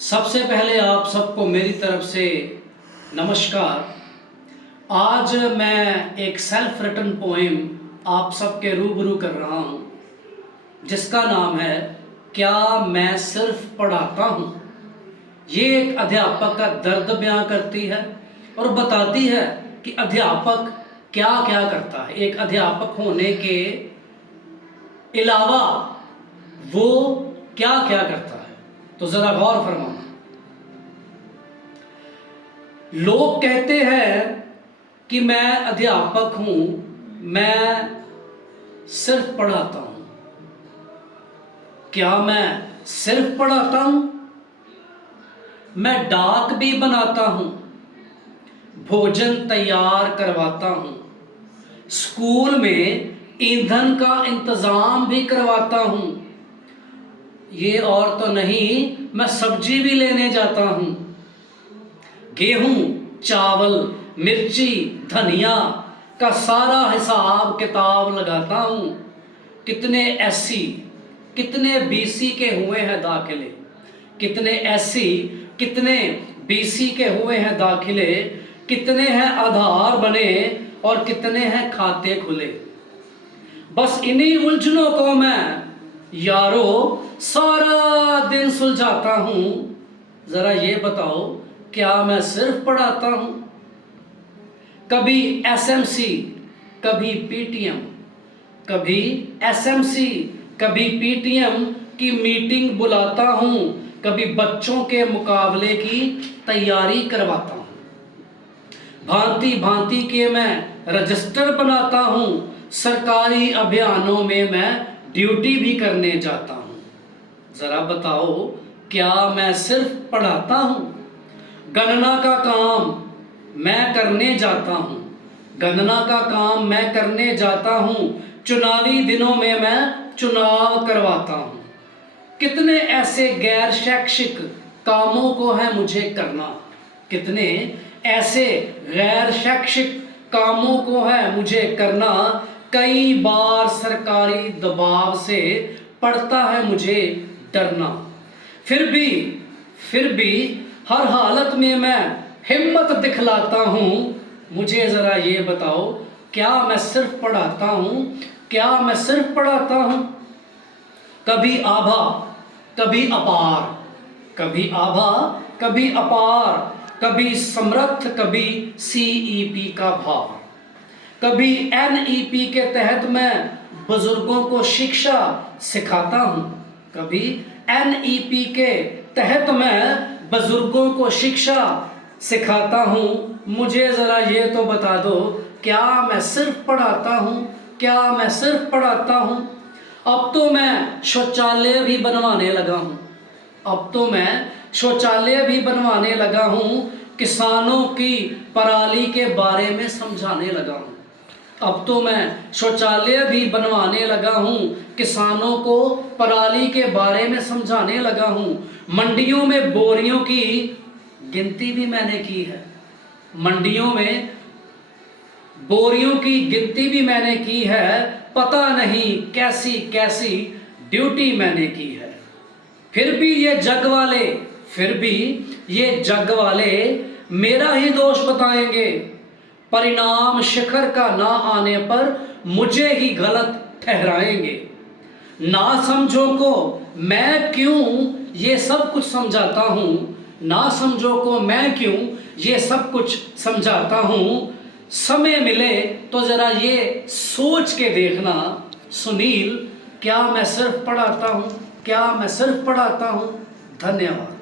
सबसे पहले आप सबको मेरी तरफ से नमस्कार। आज मैं एक सेल्फ रिटन पोएम आप सबके रूबरू कर रहा हूँ जिसका नाम है क्या मैं सिर्फ पढ़ाता हूँ। ये एक अध्यापक का दर्द बयां करती है और बताती है कि अध्यापक क्या क्या करता है। एक अध्यापक होने के अलावा वो क्या क्या करता है, तो ज़रा गौर फरमाना। लोग कहते हैं कि मैं अध्यापक हूँ, मैं सिर्फ पढ़ाता हूँ। क्या मैं सिर्फ पढ़ाता हूँ? मैं डाक भी बनाता हूँ, भोजन तैयार करवाता हूँ, स्कूल में ईंधन का इंतज़ाम भी करवाता हूँ। ये और तो नहीं, मैं सब्जी भी लेने जाता हूँ। गेहूँ, चावल, मिर्ची, धनिया का सारा हिसाब किताब लगाता हूँ। कितने एससी, कितने बीसी के हुए हैं दाखिले, कितने एससी, कितने बीसी के हुए हैं दाखिले, कितने हैं आधार बने और कितने हैं खाते खुले। बस इन्हीं उलझनों को मैं यारो सारा दिन सुलझाता हूँ। ज़रा ये बताओ, क्या मैं सिर्फ पढ़ाता हूँ? कभी एसएमसी, कभी पीटीएम, कभी एसएमसी, कभी पीटीएम की मीटिंग बुलाता हूँ, कभी बच्चों के मुकाबले की तैयारी करवाता हूँ। भांति भांति के मैं रजिस्टर बनाता हूँ, सरकारी अभियानों में मैं ड्यूटी भी करने जाता हूँ। ज़रा बताओ, क्या मैं सिर्फ पढ़ाता हूँ? गणना का काम मैं करने जाता हूँ, गणना का काम मैं करने जाता हूँ, चुनावी दिनों में मैं चुनाव करवाता हूँ। कितने ऐसे गैर शैक्षिक कामों को है मुझे करना, कितने ऐसे गैर शैक्षिक कामों को है मुझे करना। कई बार सरकारी दबाव से पड़ता है मुझे डरना। फिर भी हर हालत में मैं हिम्मत दिखलाता हूँ। मुझे ज़रा ये बताओ, क्या मैं सिर्फ पढ़ाता हूँ? क्या मैं सिर्फ पढ़ाता हूँ? कभी आभा, कभी अपार, कभी आभा, कभी अपार, कभी समर्थ, कभी सीईपी का भार, कभी एनईपी के तहत मैं बुजुर्गों को शिक्षा सिखाता हूँ, कभी एनईपी के तहत मैं बुजुर्गों को शिक्षा सिखाता हूँ। मुझे ज़रा ये तो बता दो, क्या मैं सिर्फ पढ़ाता हूँ? क्या मैं सिर्फ पढ़ाता हूँ? अब तो मैं शौचालय भी बनवाने लगा हूँ, अब तो मैं शौचालय भी बनवाने लगा हूँ, किसानों की पराली के बारे में समझाने लगा हूँ। अब तो मैं शौचालय भी बनवाने लगा हूँ, किसानों को पराली के बारे में समझाने लगा हूँ। मंडियों में बोरियों की गिनती भी मैंने की है, मंडियों में बोरियों की गिनती भी मैंने की है। पता नहीं कैसी कैसी ड्यूटी मैंने की है। फिर भी ये जग वाले मेरा ही दोष बताएंगे। परिणाम शिखर का ना आने पर मुझे ही गलत ठहराएंगे। ना समझो को मैं क्यों ये सब कुछ समझाता हूँ, ना समझो को मैं क्यों ये सब कुछ समझाता हूँ। समय मिले तो ज़रा ये सोच के देखना सुनील, क्या मैं सिर्फ पढ़ाता हूँ? क्या मैं सिर्फ पढ़ाता हूँ? धन्यवाद।